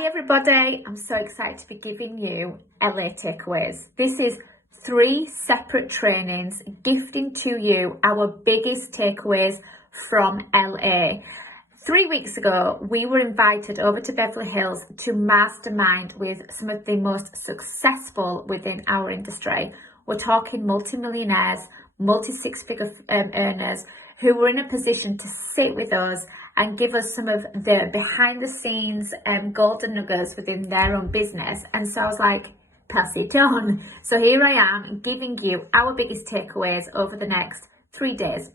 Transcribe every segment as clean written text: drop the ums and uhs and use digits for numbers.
Hi everybody, I'm so excited to be giving you LA takeaways. This is 3 separate trainings gifting to you our biggest takeaways from LA. 3 weeks ago, we were invited over to Beverly Hills to mastermind with some of the most successful within our industry. We're talking multi-millionaires, multi-six-figure earners who were in a position to sit with us and give us some of the behind the scenes golden nuggets within their own business. And so I was like, pass it on. So here I am giving you our biggest takeaways over the next 3 days.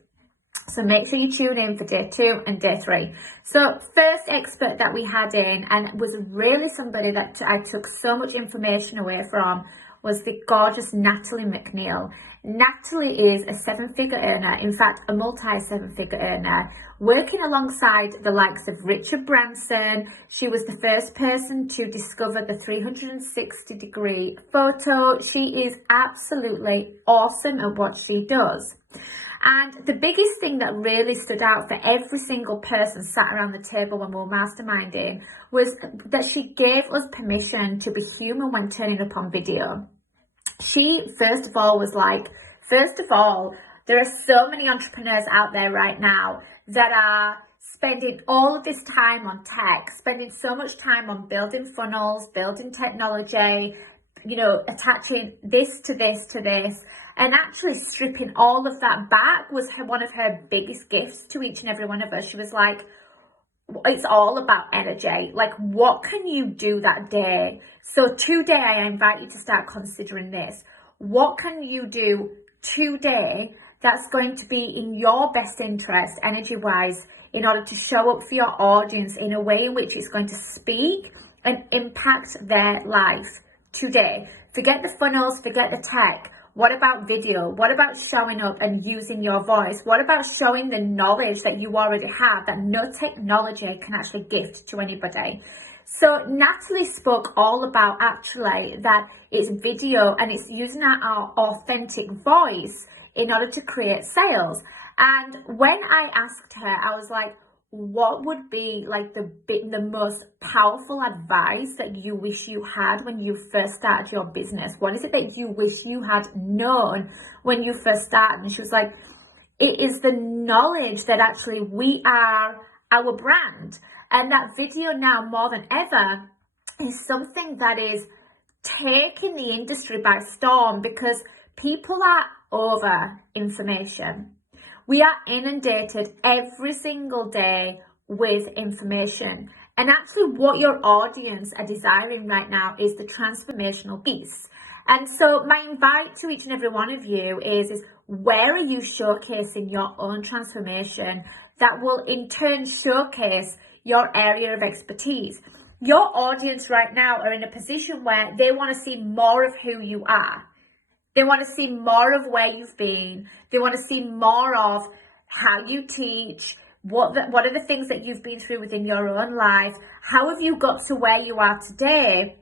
So make sure you tune in for day 2 and day 3. So first expert that we had in, and was really somebody that I took so much information away from, was the gorgeous Natalie MacNeil. Natalie is a 7-figure earner, in fact, a multi-7-figure earner, working alongside the likes of Richard Branson. She was the first person to discover the 360-degree photo. She is absolutely awesome at what she does. And the biggest thing that really stood out for every single person sat around the table when we were masterminding was that she gave us permission to be human when turning up on video. She, first of all, was like, there are so many entrepreneurs out there right now that are spending all of this time on tech, spending so much time on building funnels, building technology, attaching this to this to this, and actually stripping all of that back was one of her biggest gifts to each and every one of us. She was like, it's all about energy. Like, what can you do that day? So today I invite you to start considering this. What can you do today that's going to be in your best interest energy-wise in order to show up for your audience in a way in which it's going to speak and impact their life today? Forget the funnels, forget the tech. What about video? What about showing up and using your voice? What about showing the knowledge that you already have that no technology can actually gift to anybody? So Natalie spoke all about actually that it's video and it's using our authentic voice in order to create sales. And when I asked her, I was like, what would be like the most powerful advice that you wish you had when you first started your business? What is it that you wish you had known when you first started? And she was like, it is the knowledge that actually we are our brand. And that video now more than ever is something that is taking the industry by storm because people are over information. We are inundated every single day with information. And actually what your audience are desiring right now is the transformational piece. And so my invite to each and every one of you is where are you showcasing your own transformation that will in turn showcase your area of expertise? Your audience right now are in a position where they want to see more of who you are. They want to see more of where you've been. They want to see more of how you teach, what are the things that you've been through within your own life, how have you got to where you are today,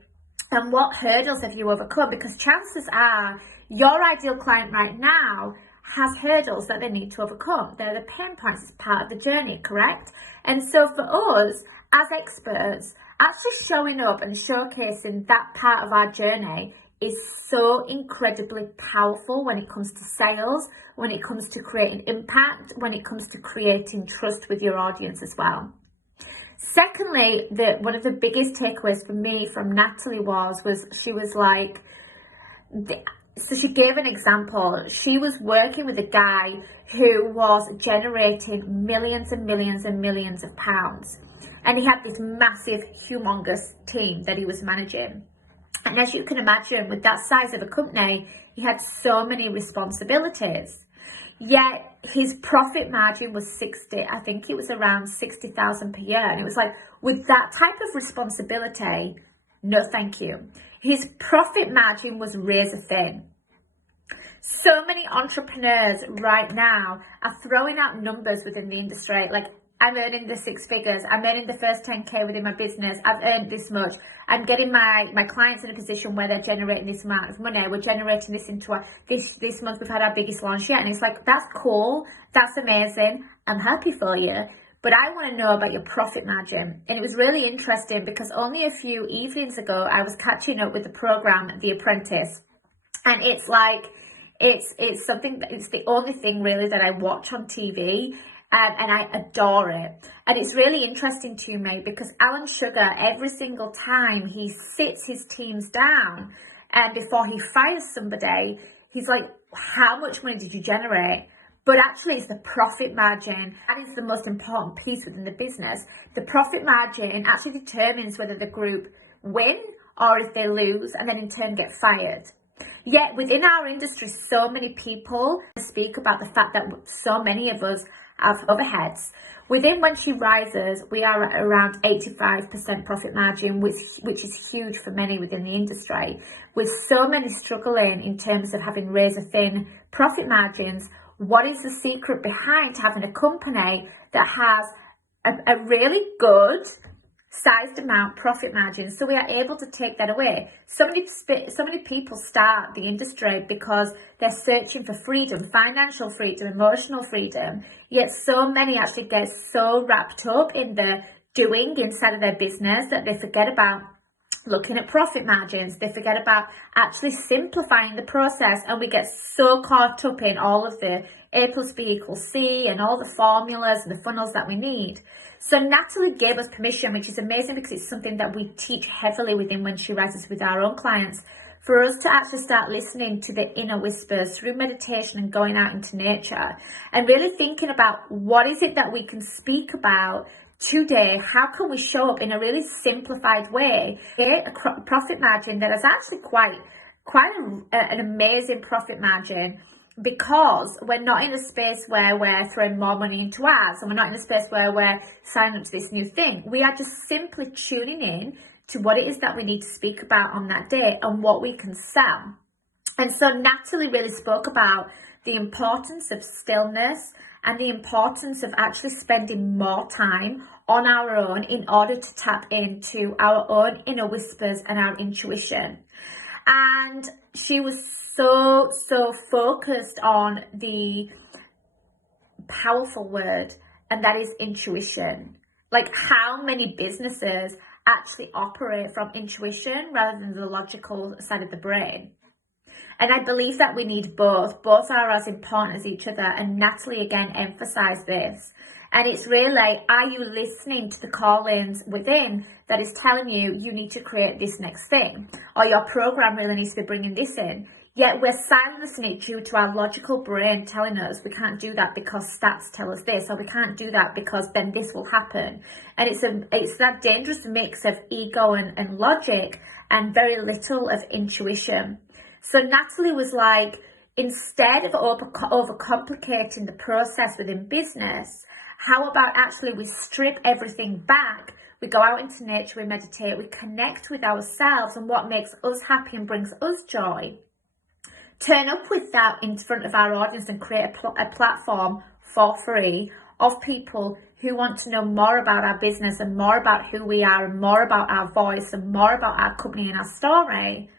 and what hurdles have you overcome? Because chances are your ideal client right now has hurdles that they need to overcome. They're the pain points as part of the journey, correct? And so for us as experts, actually showing up and showcasing that part of our journey is so incredibly powerful when it comes to sales, when it comes to creating impact, when it comes to creating trust with your audience as well. Secondly, one of the biggest takeaways for me from Natalie was she was like, so she gave an example. She was working with a guy who was generating millions and millions and millions of pounds. And he had this massive, humongous team that he was managing. And as you can imagine, with that size of a company, he had so many responsibilities. Yet his profit margin was I think it was around 60,000 per year. And it was like, with that type of responsibility, no thank you. His profit margin was razor thin. So many entrepreneurs right now are throwing out numbers within the industry, like, I'm earning the 6 figures, I'm earning the first 10K within my business, I've earned this much, I'm getting my clients in a position where they're generating this amount of money, we're generating this into this month we've had our biggest launch yet. And it's like, that's cool, that's amazing, I'm happy for you, but I want to know about your profit margin. And it was really interesting because only a few evenings ago, I was catching up with the program, The Apprentice. And it's like, it's something, it's the only thing really that I watch on TV. And I adore it. And it's really interesting to me because Alan Sugar, every single time he sits his teams down and before he fires somebody, he's like, how much money did you generate? But actually it's the profit margin. That is the most important piece within the business. The profit margin actually determines whether the group win or if they lose and then in turn get fired. Yet within our industry, so many people speak about the fact that so many of us have overheads. Within When She Rises, we are at around 85% profit margin, which is huge for many within the industry. With so many struggling in terms of having razor thin profit margins, what is the secret behind having a company that has a really good sized amount profit margin, so we are able to take that away? So many people start the industry because they're searching for freedom, financial freedom, emotional freedom, yet so many actually get so wrapped up in the doing inside of their business that they forget about looking at profit margins. They forget about actually simplifying the process, and we get so caught up in all of the A+B=C and all the formulas and the funnels that we need. So Natalie gave us permission, which is amazing because it's something that we teach heavily within When She Rises with our own clients, for us to actually start listening to the inner whispers through meditation and going out into nature and really thinking about what is it that we can speak about today. How can we show up in a really simplified way, create a profit margin that is actually quite an amazing profit margin, because we're not in a space where we're throwing more money into ads, and we're not in a space where we're signing up to this new thing. We are just simply tuning in to what it is that we need to speak about on that day and what we can sell. And so Natalie really spoke about the importance of stillness and the importance of actually spending more time on our own in order to tap into our own inner whispers and our intuition. And she was so focused on the powerful word, and that is intuition. Like, how many businesses actually operate from intuition rather than the logical side of the brain? And I believe that we need both. Both are as important as each other. And Natalie again emphasized this. And it's really, are you listening to the call-ins within that is telling you you need to create this next thing, or your program really needs to be bringing this in? Yet we're silencing it due to our logical brain telling us we can't do that because stats tell us this, or we can't do that because then this will happen. And it's that dangerous mix of ego and logic and very little of intuition. So Natalie was like, instead of overcomplicating the process within business, how about actually we strip everything back, we go out into nature, we meditate, we connect with ourselves and what makes us happy and brings us joy. Turn up with that in front of our audience and create a platform for free of people who want to know more about our business and more about who we are and more about our voice and more about our company and our story,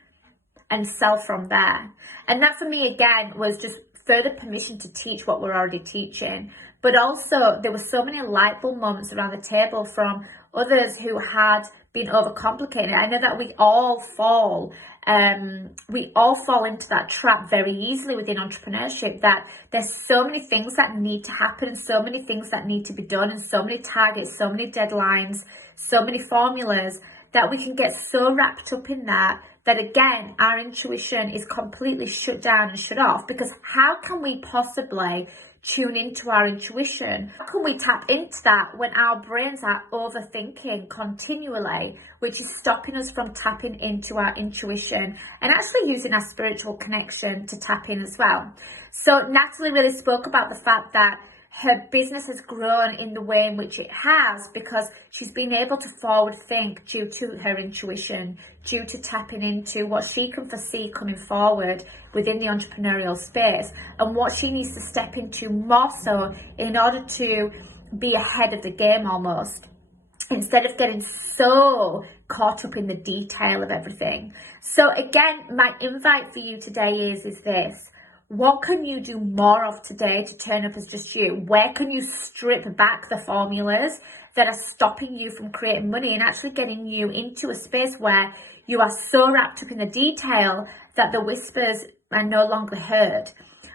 and sell from there. And that for me again was just further permission to teach what we're already teaching. But also there were so many light bulb moments around the table from others who had been overcomplicated. I know that we all fall into that trap very easily within entrepreneurship, that there's so many things that need to happen and so many things that need to be done and so many targets, so many deadlines, so many formulas, that we can get so wrapped up in that again, our intuition is completely shut down and shut off. Because how can we possibly tune into our intuition? How can we tap into that when our brains are overthinking continually, which is stopping us from tapping into our intuition and actually using our spiritual connection to tap in as well? So Natalie really spoke about the fact that her business has grown in the way in which it has because she's been able to forward think due to her intuition, due to tapping into what she can foresee coming forward within the entrepreneurial space and what she needs to step into more so in order to be ahead of the game almost, instead of getting so caught up in the detail of everything. So again, my invite for you today is this. What can you do more of today to turn up as just you? Where can you strip back the formulas that are stopping you from creating money and actually getting you into a space where you are so wrapped up in the detail that the whispers are no longer heard?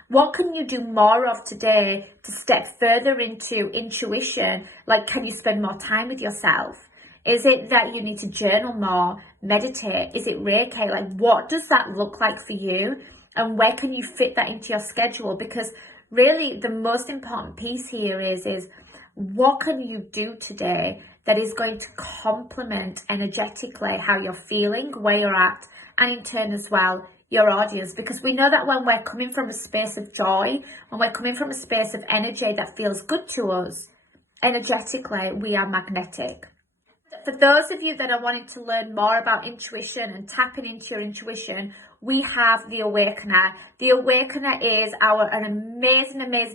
What can you do more of today to step further into intuition? Like, can you spend more time with yourself? Is it that you need to journal more, meditate? Is it Reiki? Like, what does that look like for you? And where can you fit that into your schedule? Because really the most important piece here is what can you do today that is going to complement energetically how you're feeling, where you're at, and in turn as well, your audience. Because we know that when we're coming from a space of joy, when we're coming from a space of energy that feels good to us, energetically, we are magnetic. For those of you that are wanting to learn more about intuition and tapping into your intuition, we have the Awakener. The Awakener is an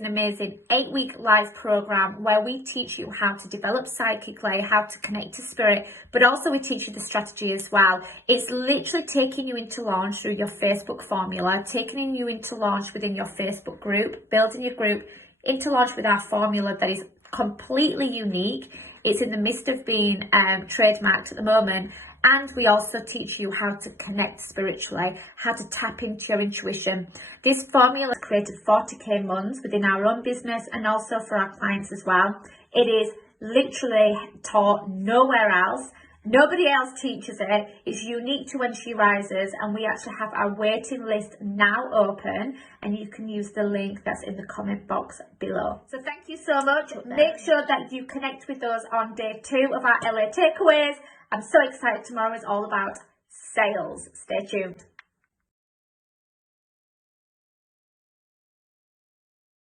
amazing 8-week live program where we teach you how to develop psychically, how to connect to spirit, but also we teach you the strategy as well. It's literally taking you into launch through your Facebook formula, taking you into launch within your Facebook group, building your group into launch with our formula that is completely unique. It's in the midst of being trademarked at the moment. And we also teach you how to connect spiritually, how to tap into your intuition. This formula has created 40k months within our own business and also for our clients as well. It is literally taught nowhere else. Nobody else teaches it. It's unique to When She Rises, and we actually have our waiting list now open, and you can use the link that's in the comment box below. So thank you so much. Make sure that you connect with us on day 2 of our LA takeaways. I'm so excited. Tomorrow is all about sales. Stay tuned.